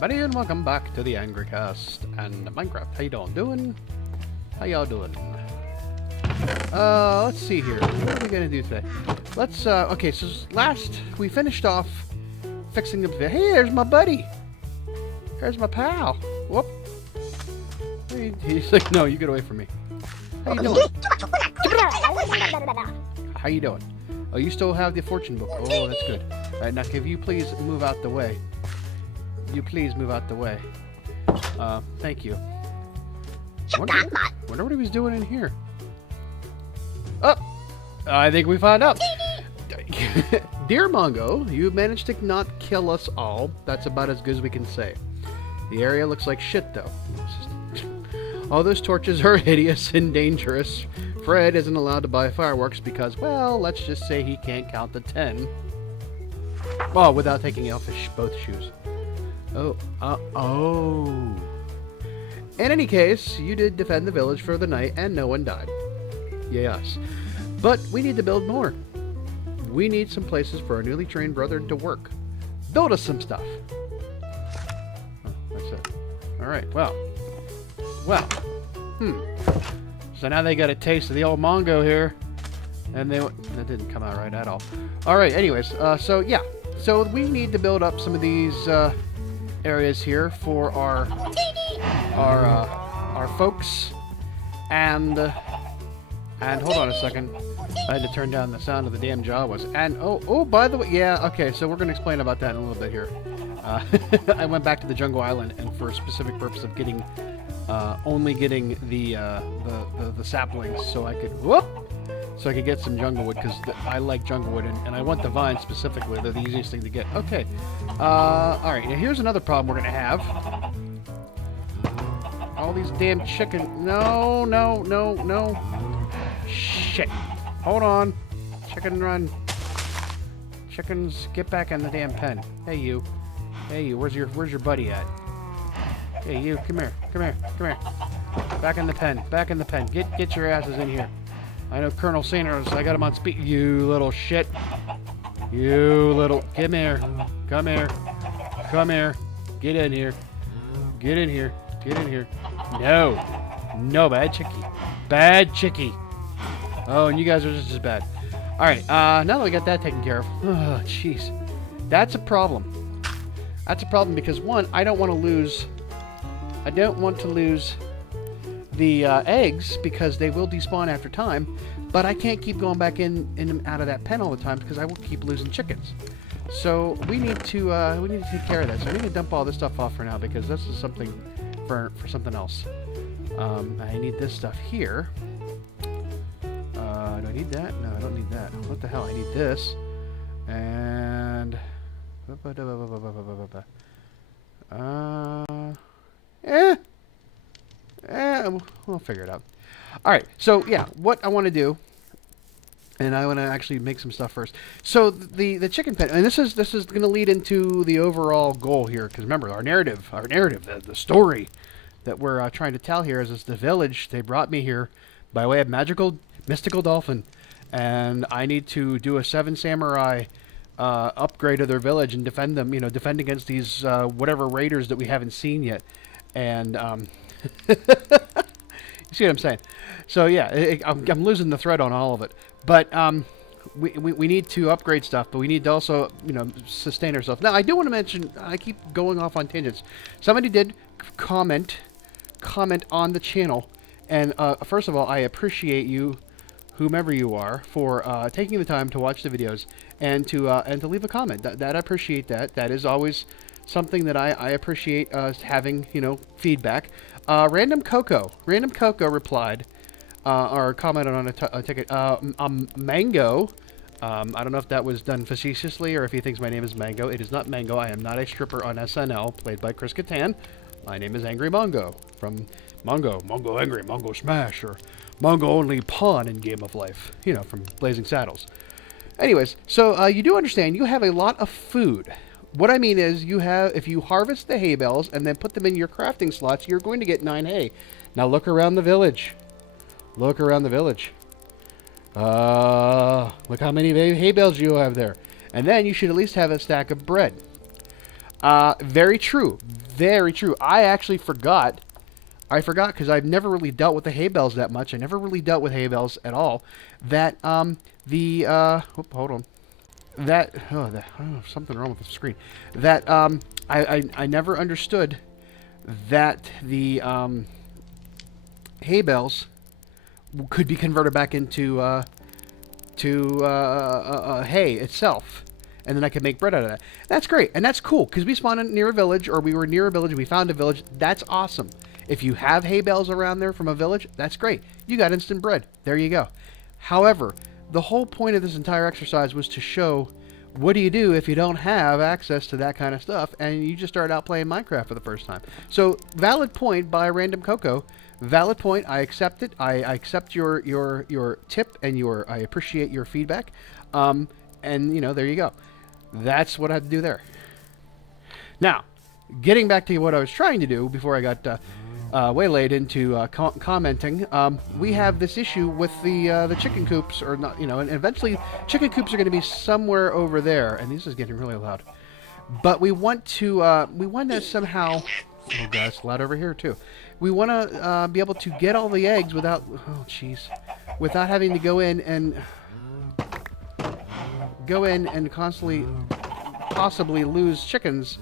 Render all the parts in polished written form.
everybody, and welcome back to the Angry Cast and Minecraft. How you doing? How y'all doing? Let's see here. What are we gonna do today? Let's, okay, so last we finished off fixing the... Hey, there's my buddy! There's my pal! Whoop! He's like, no, you get away from me. How you doing? How you doing? Oh, you still have the fortune book. Oh, that's good. Alright, now can you please move out the way? You please move out the way. Thank you. Wonder what he was doing in here. Oh! I think we found out. Dear Mongo, you managed to not kill us all. That's about as good as we can say. The area looks like shit, though. All those torches are hideous and dangerous. Fred isn't allowed to buy fireworks because, well, let's just say he can't count to 10. Oh, without taking off both shoes. Oh, oh. In any case, you did defend the village for the night and no one died. Yes. But we need to build more. We need some places for our newly trained brother to work. Build us some stuff. Oh, that's it. Alright, well. So now they got a taste of the old Mongo here. And that didn't come out right at all. Alright, anyways, so yeah. So we need to build up some of these, areas here for our folks, and hold on a second, I had to turn down the sound of the damn Jawas. And oh, by the way, yeah, okay, so we're gonna explain about that in a little bit here. I went back to the Jungle Island, and for a specific purpose of getting only getting the saplings, so I could get some jungle wood, because I like jungle wood, and I want the vines specifically. They're the easiest thing to get. Okay. Alright, now here's another problem we're going to have. All these damn chicken... No. Shit. Hold on. Chicken run. Chickens, get back in the damn pen. Hey, you. Where's your buddy at? Hey, you. Come here. Back in the pen. Get your asses in here. I know Colonel Sanders. I got him on speed. You little shit. Come here. Get in here. No, bad chickie. Oh, and you guys are just as bad. All right. Now that we got that taken care of. Oh, jeez. That's a problem. Because one, I don't want to lose the eggs, because they will despawn after time, but I can't keep going back in and out of that pen all the time, because I will keep losing chickens. So we need to take care of that. So I need to dump all this stuff off for now, because this is something for something else. I need this stuff here. Do I need that? No, I don't need that. What the hell? I need this. And we'll figure it out. Alright, so yeah, what I want to do, and I want to actually make some stuff first. So the chicken pen, and this is going to lead into the overall goal here, because remember, our narrative, the story that we're trying to tell here is the village. They brought me here by way of mystical dolphin, and I need to do a 7 samurai upgrade of their village and defend them, defend against these whatever raiders that we haven't seen yet. And you see what I'm saying? So yeah, I'm losing the thread on all of it. But we need to upgrade stuff, but we need to also sustain ourselves. Now I do want to mention, I keep going off on tangents. Somebody did comment on the channel, and first of all, I appreciate you, whomever you are, for taking the time to watch the videos and to leave a comment. That I appreciate that. That is always something that I appreciate having, feedback. Random Coco replied or commented on a ticket. Mango. I don't know if that was done facetiously or if he thinks my name is Mango. It is not Mango. I am not a stripper on SNL played by Chris Kattan. My name is Angry Mongo from Mongo Angry, Mongo Smash, or Mongo Only Pawn in Game of Life. From Blazing Saddles. Anyways, so you do understand you have a lot of food. What I mean is, if you harvest the hay bales and then put them in your crafting slots, you're going to get 9 hay. Now look around the village. Look how many hay bales you have there. And then you should at least have a stack of bread. Very true. Very true. I actually forgot. I forgot because I've never really dealt with the hay bales that much. I never really dealt with hay bales at all. That hold on. That something wrong with the screen. That I never understood that the hay bales could be converted back into hay itself, and then I could make bread out of that. That's great, and that's cool because we spawned near a village, or we were near a village. We found a village. That's awesome. If you have hay bales around there from a village, that's great. You got instant bread. There you go. However, the whole point of this entire exercise was to show what do you do if you don't have access to that kind of stuff and you just start out playing Minecraft for the first time. So, valid point by Random Coco. Valid point. I accept it. I accept your tip and I appreciate your feedback. And there you go. That's what I had to do there. Now, getting back to what I was trying to do before I got waylaid into commenting, we have this issue with the chicken coops, or not, and eventually chicken coops are going to be somewhere over there, and this is getting really loud. But we want to somehow, oh god, it's loud over here too. We want to be able to get all the eggs without having to go in and constantly possibly lose chickens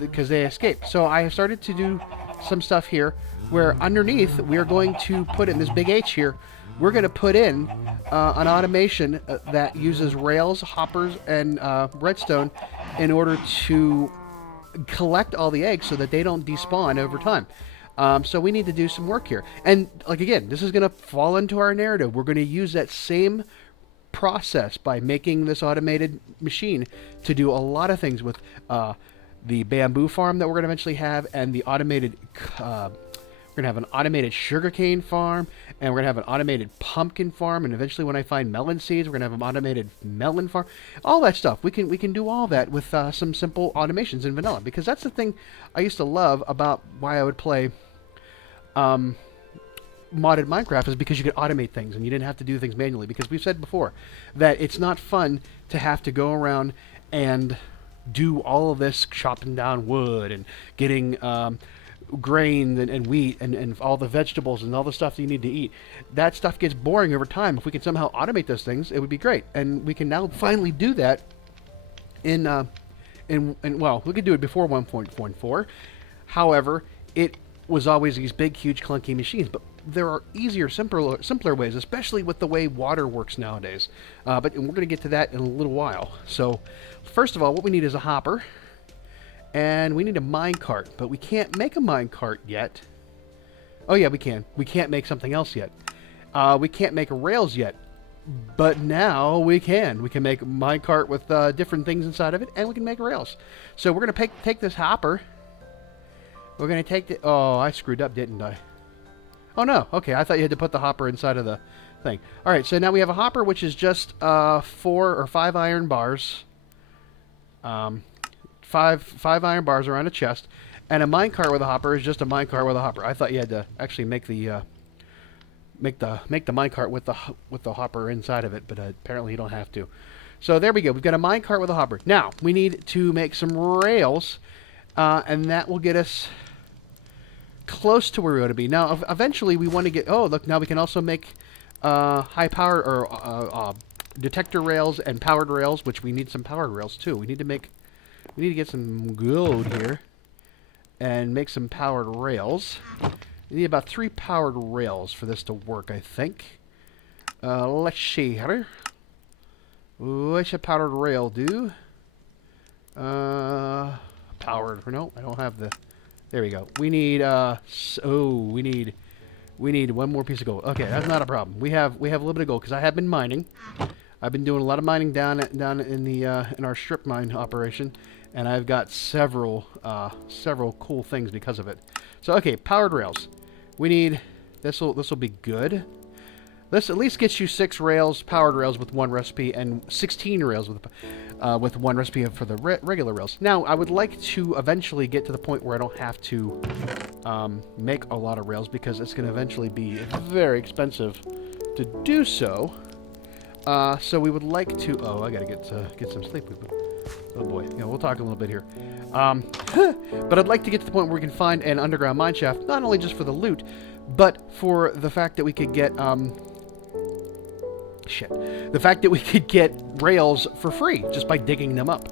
because they escape. So I started to do some stuff here where underneath we are going to put in this big H here. We're going to put in an automation that uses rails, hoppers, and redstone in order to collect all the eggs so that they don't despawn over time. So we need to do some work here. And again, this is going to fall into our narrative. We're going to use that same process by making this automated machine to do a lot of things with the bamboo farm that we're going to eventually have, and the automated we're going to have an automated sugarcane farm, and we're going to have an automated pumpkin farm, and eventually when I find melon seeds, we're going to have an automated melon farm. All that stuff. We can do all that with some simple automations in vanilla, because that's the thing I used to love about why I would play modded Minecraft, is because you could automate things and you didn't have to do things manually, because we've said before that it's not fun to have to go around and do all of this chopping down wood and getting grain and wheat and all the vegetables and all the stuff that you need to eat. That stuff gets boring over time. If we can somehow automate those things, it would be great. And we can now finally do that in well, we could do it before 1.14. However, it was always these big, huge, clunky machines. But there are easier, simpler ways, especially with the way water works nowadays. But we're going to get to that in a little while. So, first of all, what we need is a hopper. And we need a minecart, but we can't make a minecart yet. Oh yeah, we can. We can't make something else yet. We can't make rails yet. But now we can. We can make a minecart with different things inside of it, and we can make rails. So we're going to take this hopper. We're going to take the... Oh, I screwed up, didn't I? Oh no. Okay, I thought you had to put the hopper inside of the thing. Alright, so now we have a hopper, which is just 4 or 5 iron bars. Five iron bars around a chest, and a minecart with a hopper is just a minecart with a hopper. I thought you had to actually make the minecart with the hopper inside of it, but apparently you don't have to. So there we go. We've got a minecart with a hopper. Now we need to make some rails, and that will get us close to where we want to be. Now eventually we want to get. Oh look! Now we can also make high power or detector rails and powered rails, which we need some powered rails too. We need to get some gold here and make some powered rails. We need about 3 powered rails for this to work, I think. Let's see here. What's a powered rail do? Powered. No, I don't have the... There we go. We need... we need one more piece of gold. Okay, that's not a problem. We have a little bit of gold because I have been mining. I've been doing a lot of mining down in the in our strip mine operation, and I've got several cool things because of it. So okay, powered rails. We need this will be good. This at least gets you 6 rails, powered rails with 1 recipe, and 16 rails with 1 recipe for the regular rails. Now I would like to eventually get to the point where I don't have to make a lot of rails, because it's going to eventually be very expensive to do so. So we would like to... Oh, I gotta get some sleep. Oh boy. Yeah, we'll talk a little bit here. But I'd like to get to the point where we can find an underground mine shaft, not only just for the loot, but for the fact that we could get, the fact that we could get rails for free just by digging them up.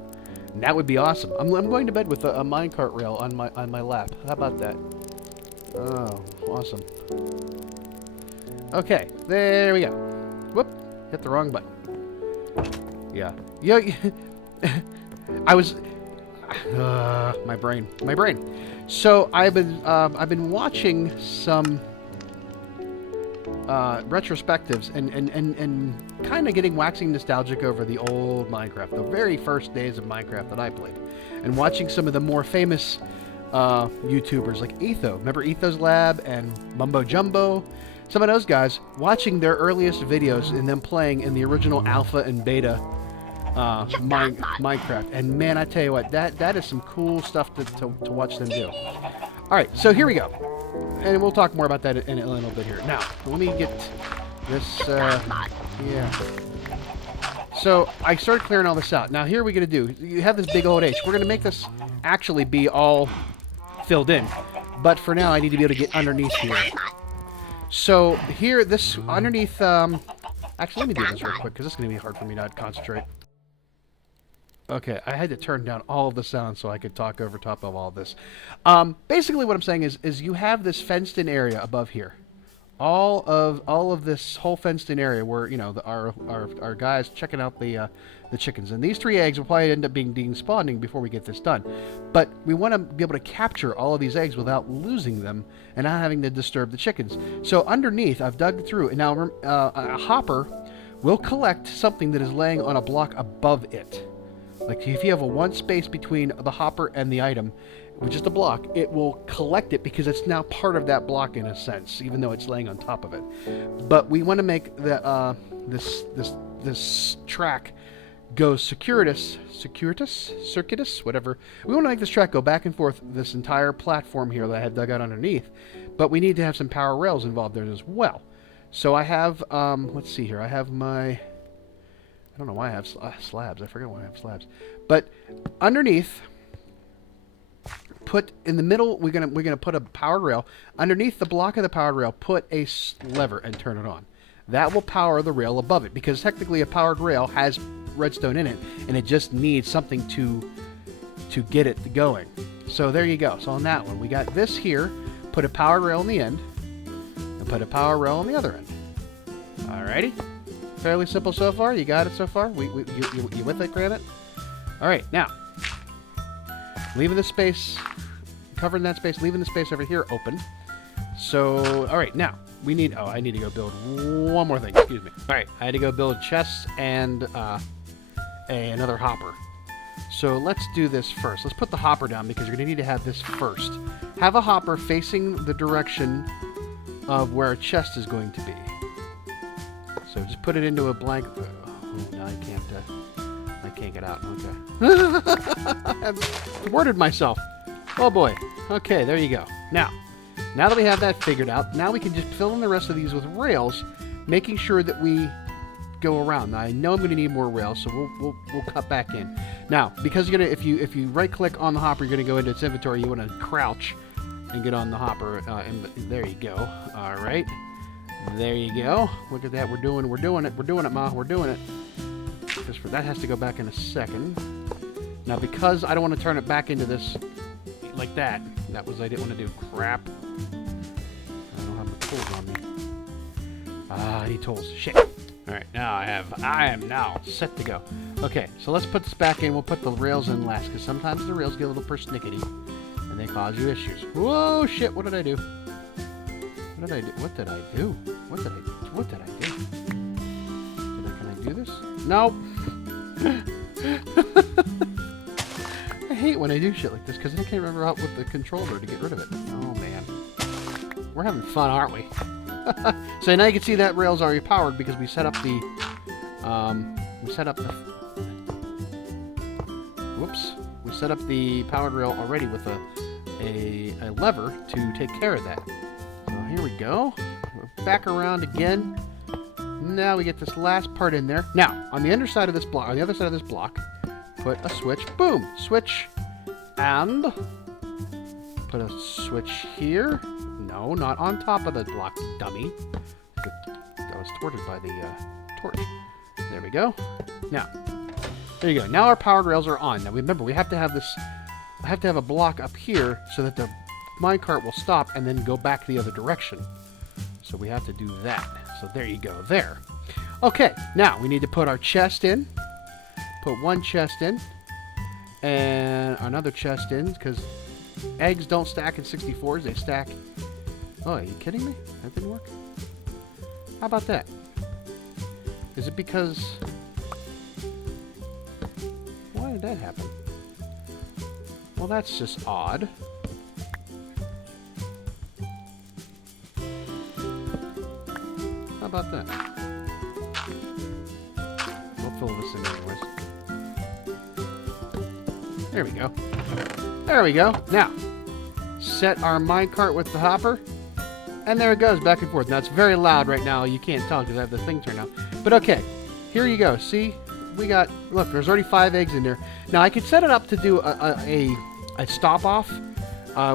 And that would be awesome. I'm going to bed with a minecart rail on my lap. How about that? Oh, awesome. Okay, there we go. Whoop, hit the wrong button. Yeah. I was my brain. So I've been watching some retrospectives and kind of getting waxing nostalgic over the old Minecraft, the very first days of Minecraft that I played, and watching some of the more famous YouTubers like Etho. Remember Etho's Lab and Mumbo Jumbo? Some of those guys, watching their earliest videos and them playing in the original alpha and beta Minecraft. And man, I tell you what, that is some cool stuff to watch them do. Alright, so here we go. And we'll talk more about that in a little bit here. Now, let me get this, yeah. So, I started clearing all this out. Now, here we're going to do, you have this big old H. We're going to make this actually be all filled in. But for now, I need to be able to get underneath here. So, here, this, underneath, actually, let me do this real quick, because this is going to be hard for me to concentrate. Okay, I had to turn down all of the sound so I could talk over top of all this. Basically, what I'm saying is you have this fenced-in area above here. All of this whole fenced-in area where, you know, our guys checking out the chickens. And these 3 eggs will probably end up being spawning before we get this done. But we want to be able to capture all of these eggs without losing them and not having to disturb the chickens. So underneath, I've dug through, and now a hopper will collect something that is laying on a block above it. Like if you have a one space between the hopper and the item, which is the block, it will collect it because it's now part of that block in a sense, even though it's laying on top of it. But we want to make the this track go circuitous, whatever. We want to make this track go back and forth this entire platform here that I had dug out underneath. But we need to have some power rails involved there as well. So I have, let's see here, I have my... I don't know why I have slabs. I forget why I have slabs. But underneath, put in the middle, we're gonna put a powered rail. Underneath the block of the powered rail, put a lever and turn it on. That will power the rail above it, because technically a powered rail has redstone in it, and it just needs something to get it going. So there you go. So on that one, we got this here. Put a powered rail on the end, and put a power rail on the other end. Alrighty. Fairly simple so far. You got it so far? You with it, Granite? Alright, now. Leaving the space, covering that space, leaving the space over here open. So, alright, now, we need, I need to go build one more thing, excuse me. Alright, I had to go build chests and another hopper. So let's do this first. Let's put the hopper down because you're going to need to have this first. Have a hopper facing the direction of where a chest is going to be. So just put it into a blank. Oh, no, I can't get out. Okay. I've worded myself. Oh boy. Okay, there you go. Now that we have that figured out, now we can just fill in the rest of these with rails, making sure that we go around. Now I know I'm going to need more rails, so we'll cut back in. Now, because you're gonna, if you right click on the hopper, you're going to go into its inventory. You want to crouch and get on the hopper. And there you go. All right. There you go. Look at that. We're doing it, Ma. We're doing it. That has to go back in a second. Now, because I don't want to turn it back into this like that. I didn't want to do. Crap. I don't have the tools on me. I need tools. Shit. Alright, now I am now set to go. Okay, so let's put this back in. We'll put the rails in last, because sometimes the rails get a little persnickety, and they cause you issues. Whoa, shit, what did I do? What did I do? What did I do? What did I do? Can I do this? No. I hate when I do shit like this because I can't remember out with the controller to get rid of it. Oh man. We're having fun, aren't we? So now you can see that rail's already powered because we set up the we set up the powered rail already with a lever to take care of that. So here we go. We're back around again. Now we get this last part in there. Now, on the underside of this block, on the other side of this block, put a switch. Boom! Switch. And put a switch here. No, not on top of the block, dummy. I was thwarted by the torch. There we go. Now, there you go. Now our powered rails are on. Now remember, we have to have this. I have to have a block up here so that the minecart will stop and then go back the other direction. So we have to do that. So there you go. There. Okay. Now we need to put our chest in. Put one chest in. And another chest in, because eggs don't stack in 64s. They stack... Oh, are you kidding me? That didn't work? How about that? Is it because... Why did that happen? Well, that's just odd. How about that? We'll fill this in anyways. There we go. There we go. Now, set our minecart with the hopper. And there it goes, back and forth. Now, it's very loud right now. You can't tell because I have the thing turned on. But okay, here you go. See? We got... Look, there's already 5 eggs in there. Now, I could set it up to do a stop-off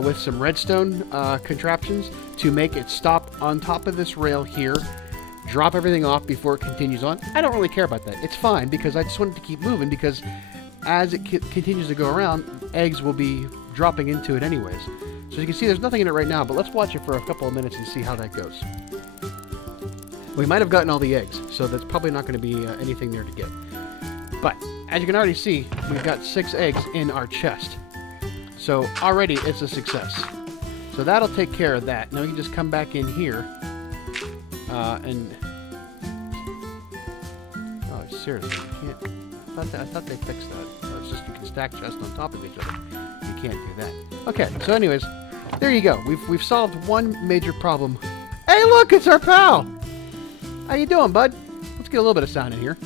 with some redstone contraptions to make it stop on top of this rail here, drop everything off before it continues on. I don't really care about that. It's fine because I just want it to keep moving because as it continues to go around, eggs will be dropping into it anyways. So you can see there's nothing in it right now, but let's watch it for a couple of minutes and see how that goes. We might have gotten all the eggs, so that's probably not going to be anything there to get. But as you can already see, we've got 6 eggs in our chest. So already it's a success. So that'll take care of that. Now we can just come back in here and... Oh, seriously, you can't... I thought they fixed that. It's just you can stack chests on top of each other. You can't do that. Okay, so anyways, there you go. We've solved one major problem. Hey, look, it's our pal! How you doing, bud? Let's get a little bit of sound in here.